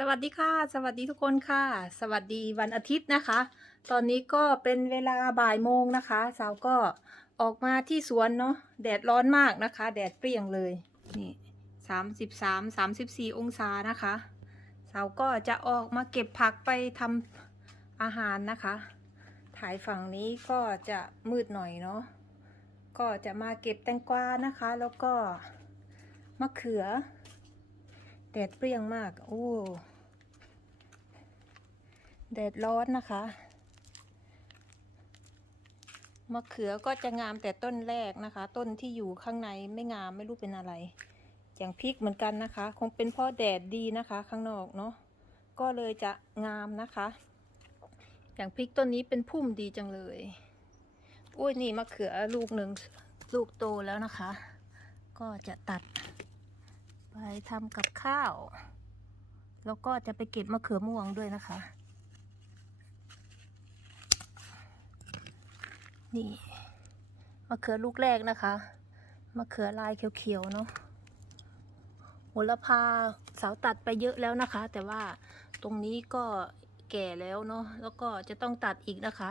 สวัสดีค่ะ สวัสดีทุกคนค่ะ สวัสดีวันอาทิตย์นะคะ ตอนนี้ก็เป็นเวลาบ่ายโมงนะคะสาวก็ออกมาที่สวนเนาะแดดร้อนมากนะคะ แดดเปรี้ยงเลยนี่สามสิบสามสามสิบสี่องศานะคะสาวก็จะออกมาเก็บผักไปทำอาหารนะคะ ถ่ายฝั่งนี้ก็จะมืดหน่อยเนาะก็จะมาเก็บแตงกวานะคะ แล้วก็มะเขือ ดดเปรี้ยงมาก โอ้ แดดร้อนนะคะ มะเขือก็จะงามแต่ต้นแรกนะคะ ต้นที่อยู่ข้างในไม่งามไม่รู้เป็นอะไร อย่างพริกเหมือนกันนะคะ คงเป็นเพราะแดดดีนะคะ ข้างนอกเนาะ ก็เลยจะงามนะคะ อย่างพริกต้นนี้เป็นพุ่มดีจังเลยอุ้ยนี่มะเขือลูกหนึ่งลูกโตแล้วนะคะ ก็จะตัด ไปทำกับข้าว แล้วก็จะไปเก็บมะเขือม่วงด้วยนะคะ นี่มะเขือลูกแรกนะคะมะเขือลายเขียวๆเนาะโหระพาเสาตัดไปเยอะแล้วนะคะ แต่ว่าตรงนี้ก็แก่แล้วเนาะแล้วก็จะต้องตัดอีกนะคะ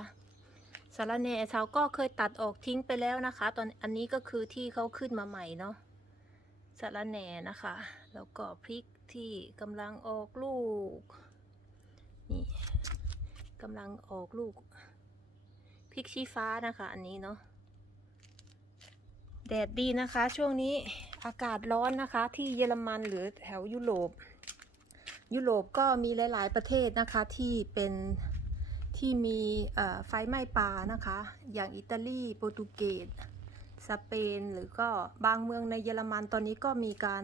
สาระแน่เสาก็เคยตัดออกทิ้งไปแล้วนะคะ ตอนอันนี้ก็คือที่เขาขึ้นมาใหม่เนาะ สะระแหน่นะคะ แล้วก็พริกที่กำลังออกลูก นี่กำลังออกลูก พริกชี้ฟ้านะคะ อันนี้เนาะ แดดดีนะคะ ช่วงนี้อากาศร้อนนะคะ ที่เยอรมันหรือแถวยุโรป ยุโรปก็มีหลาย ๆ ประเทศนะคะที่เป็นที่มีไฟไหม้ป่านะคะ อย่างอิตาลี โปรตุเกส สเปนหรือก็บางเมืองในเยอรมันตอนนี้ก็มีการ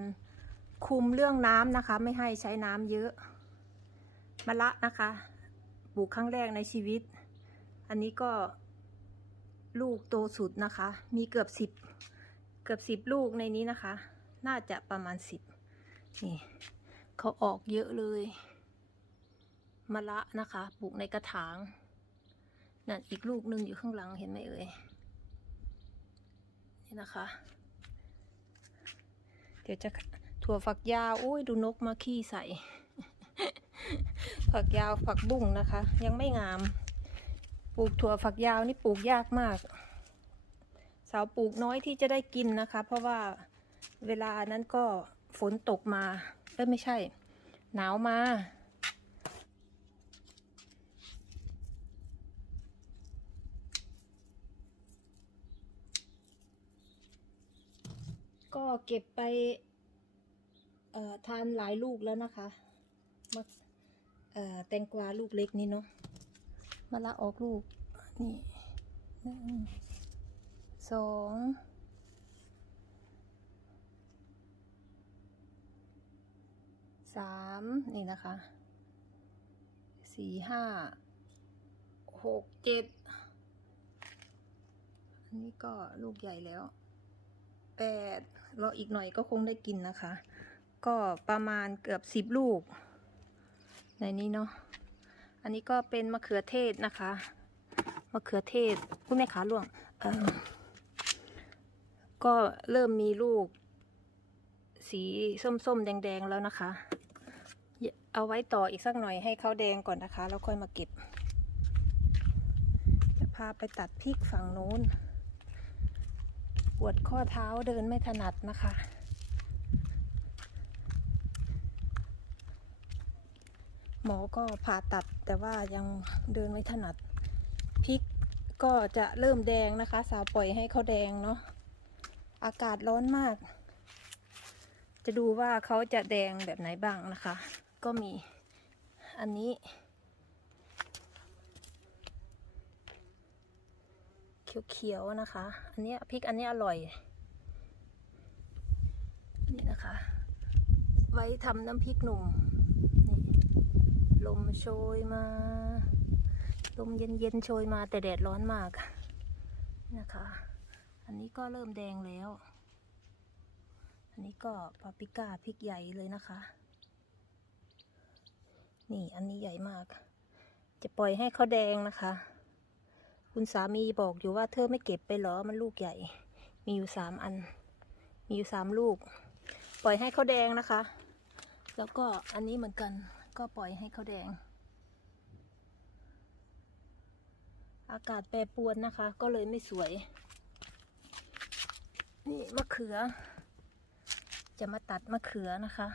คุมเรื่องน้ำนะคะ ไม่ให้ใช้น้ำเยอะมะละนะคะปลูกครั้งแรกในชีวิต อันนี้ก็ลูกโตสุดนะคะ มีเกือบสิบเกือบสิบลูกในนี้นะคะ น่าจะประมาณสิบนี่เขาออกเยอะเลยมะละนะคะ ปลูกในกระถางนั่นอีกลูกหนึ่งอยู่ข้างหลังเห็นไหมเอ่ย นี่นะคะ เดี๋ยวจะถั่วฝักยาวอุ้ยดูนกมาขี้ใส่ ฝักยาวฝักบุ้งนะคะ ยังไม่งาม ปลูกถั่วฝักยาวนี่ปลูกยากมาก สาวปลูกน้อยที่จะได้กินนะคะ เพราะว่าเวลานั้นก็ฝนตกมาเอ้ยไม่ใช่ หนาวมา ก็เก็บไปเอ่อทานหลายลูกแล้วนะคะมะเอ่อแตงกวาลูกเล็กนี่เนาะมะละออกลูก นี่หนึ่งสองสามนี่นะคะสี่ห้าหกเจ็ดอันนี้ก็ลูกใหญ่แล้ว แปดรออีกหน่อยก็คงได้กินนะคะ ก็ประมาณเกือบสิบลูก ในนี้เนาะอันนี้ก็เป็นมะเขือเทศนะคะมะเขือเทศคุณแม่ขาล่วงก็เริ่มมีลูก สีส้มๆ แดงๆ แล้วนะคะ เอาไว้ต่ออีกสักหน่อยให้เขาแดงก่อนนะคะ แล้วค่อยมาเก็บ จะพาไปตัดพริกฝั่งโน้น ปวดข้อเท้าเดินไม่ถนัดนะคะ หมอก็ผ่าตัดแต่ว่ายังเดินไม่ถนัดพริกก็จะเริ่มแดงนะคะ สาวปล่อยให้เขาแดงเนาะอากาศร้อนมาก จะดูว่าเขาจะแดงแบบไหนบ้างนะคะ ก็มีอันนี้ เขียวๆนะคะ อันนี้พริกอันนี้อร่อย นี่นะคะ ไว้ทำน้ำพริกหนุ่มนี่ลมโชยมา ลมเย็นๆโชยมาแต่แดดร้อนมากนะคะ อันนี้ก็เริ่มแดงแล้ว อันนี้ก็ปาปริก้าพริกใหญ่เลยนะคะ นี่อันนี้ใหญ่มาก จะปล่อยให้เขาแดงนะคะ คุณสามีบอกอยู่ว่าเธอไม่เก็บไปหรอมันลูกใหญ่ มีอยู่สามอัน มีอยู่สามลูก ปล่อยให้เขาแดงนะคะ แล้วก็อันนี้เหมือนกัน ก็ปล่อยให้เขาแดง อากาศแปรปรวนนะคะ ก็เลยไม่สวย นี่มะเขือ จะมาตัดมะเขือนะคะ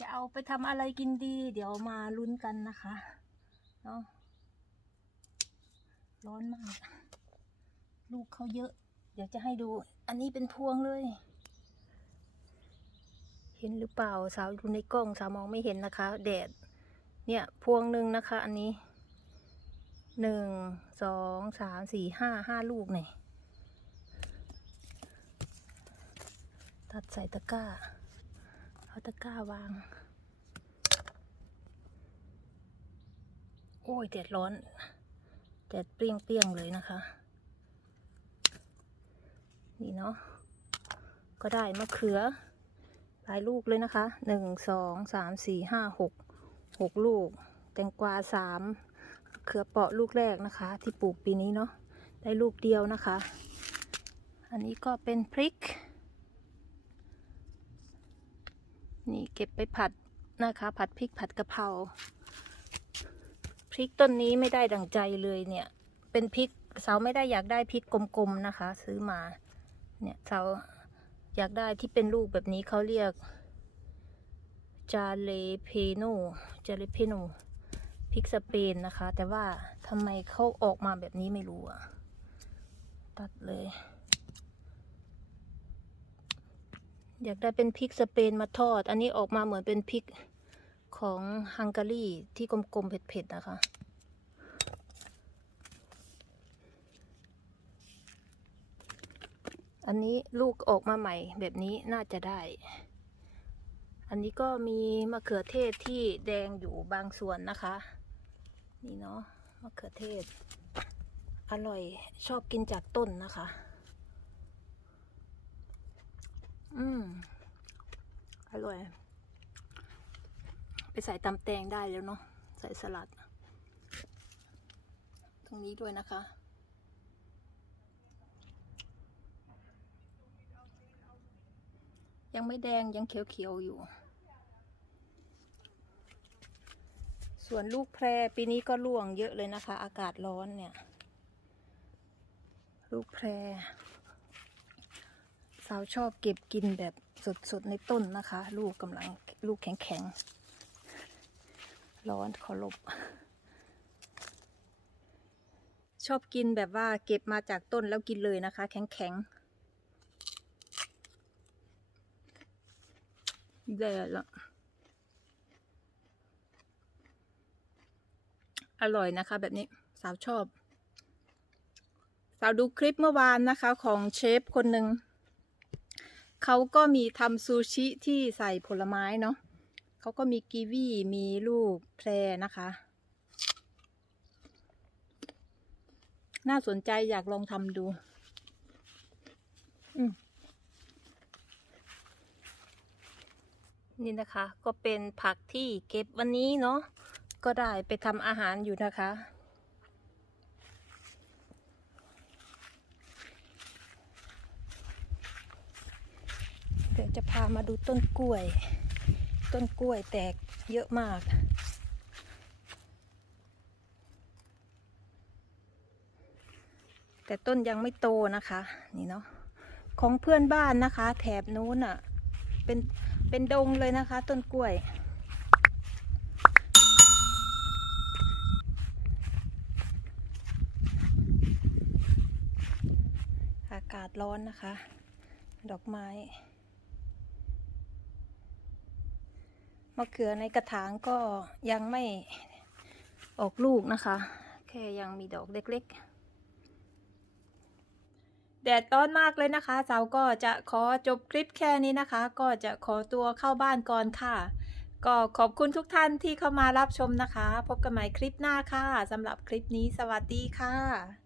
จะเอาไปทำอะไรกินดี เดี๋ยวมาลุ้นกันนะคะเนาะร้อนมาก ลูกเขาเยอะ เดี๋ยวจะให้ดู อันนี้เป็นพวงเลย เห็นหรือเปล่าสาวดูในกล้องสาวมองไม่เห็นนะคะ แดด เนี่ยพวงหนึ่งนะคะ อันนี้หนึ่งสองสามสี่ห้าห้าลูกเนี่ยตัดใส่ตะกร้าเอา ตะกร้าวาง โอ้ยแดดร้อนแดดเปรี้ยงเปียงๆเลยนะคะ นี่เนาะก็ได้มะเขือหลายลูกเลยนะคะหนึ่งสองสามสี่ห้าหกหกลูก แตงกวาสามเขือเปาะลูกแรกนะคะ ที่ปลูกปีนี้เนาะได้ลูกเดียวนะคะ อันนี้ก็เป็นพริก นี่เก็บไปผัดนะคะ ผัดพริกผัดกะเพราพริกต้นนี้ไม่ได้ดังใจเลยเนี่ย เป็นพริกเสาไม่ได้อยากได้พริกกลมๆนะคะ ซื้อมา เนี่ยเสาอยากได้ที่เป็นลูกแบบนี้เขาเรียกจาเลเพโนจาเลเพโนพริกสเปนนะคะ แต่ว่าทำไมเขาออกมาแบบนี้ไม่รู้อะตัดเลย อยากได้เป็นพริกสเปนมาทอด อันนี้ออกมาเหมือนเป็นพริกของฮังการีที่กลมๆเผ็ดๆนะคะอันนี้ลูกออกมาใหม่แบบนี้น่าจะได้ อันนี้ก็มีมะเขือเทศที่แดงอยู่บางส่วนนะคะ นี่เนาะมะเขือเทศ อร่อยชอบกินจากต้นนะคะ อืม อร่อย ไปใส่ตำแตงได้แล้วเนาะใส่สลัด ตรงนี้ด้วยนะคะ ยังไม่แดงยังเขียวๆอยู่ ส่วนลูกแพรปีนี้ก็ร่วงเยอะเลยนะคะ อากาศร้อนเนี่ย ลูกแพรสาวชอบเก็บกินแบบ สดๆในต้นนะคะ ลูกกำลังลูกแข็งๆ ร้อนขอลบ ชอบกินแบบว่าเก็บมาจากต้นแล้วกินเลยนะคะ แข็งๆแดดละอร่อยนะคะ แบบนี้สาวชอบ สาวดูคลิปเมื่อวานนะคะของเชฟคนหนึ่ง เขาก็มีทำซูชิที่ใส่ผลไม้เนาะเขาก็มีกีวีมีลูกแพรนะคะ น่าสนใจอยากลองทำดูนี่นะคะ ก็เป็นผักที่เก็บวันนี้เนาะก็ได้ไปทำอาหารอยู่นะคะ เดี๋ยวจะพามาดูต้นกล้วย ต้นกล้วยแตกเยอะมาก แต่ต้นยังไม่โตนะคะ นี่เนาะของเพื่อนบ้านนะคะ แถบนู้นอะ เป็นเป็นดงเลยนะคะ ต้นกล้วยอากาศร้อนนะคะ ดอกไม้ะเขือในกระถางก็ยังไม่ออกลูกนะคะ แค่ยังมีดอกเล็กๆ แดดร้อนมากเลยนะคะสาวก็จะขอจบคลิปแค่นี้นะคะ ก็จะขอตัวเข้าบ้านก่อนค่ะ ก็ขอบคุณทุกท่านที่เข้ามารับชมนะคะ พบกันใหม่คลิปหน้าค่ะสำหรับคลิปนี้สวัสดีค่ะ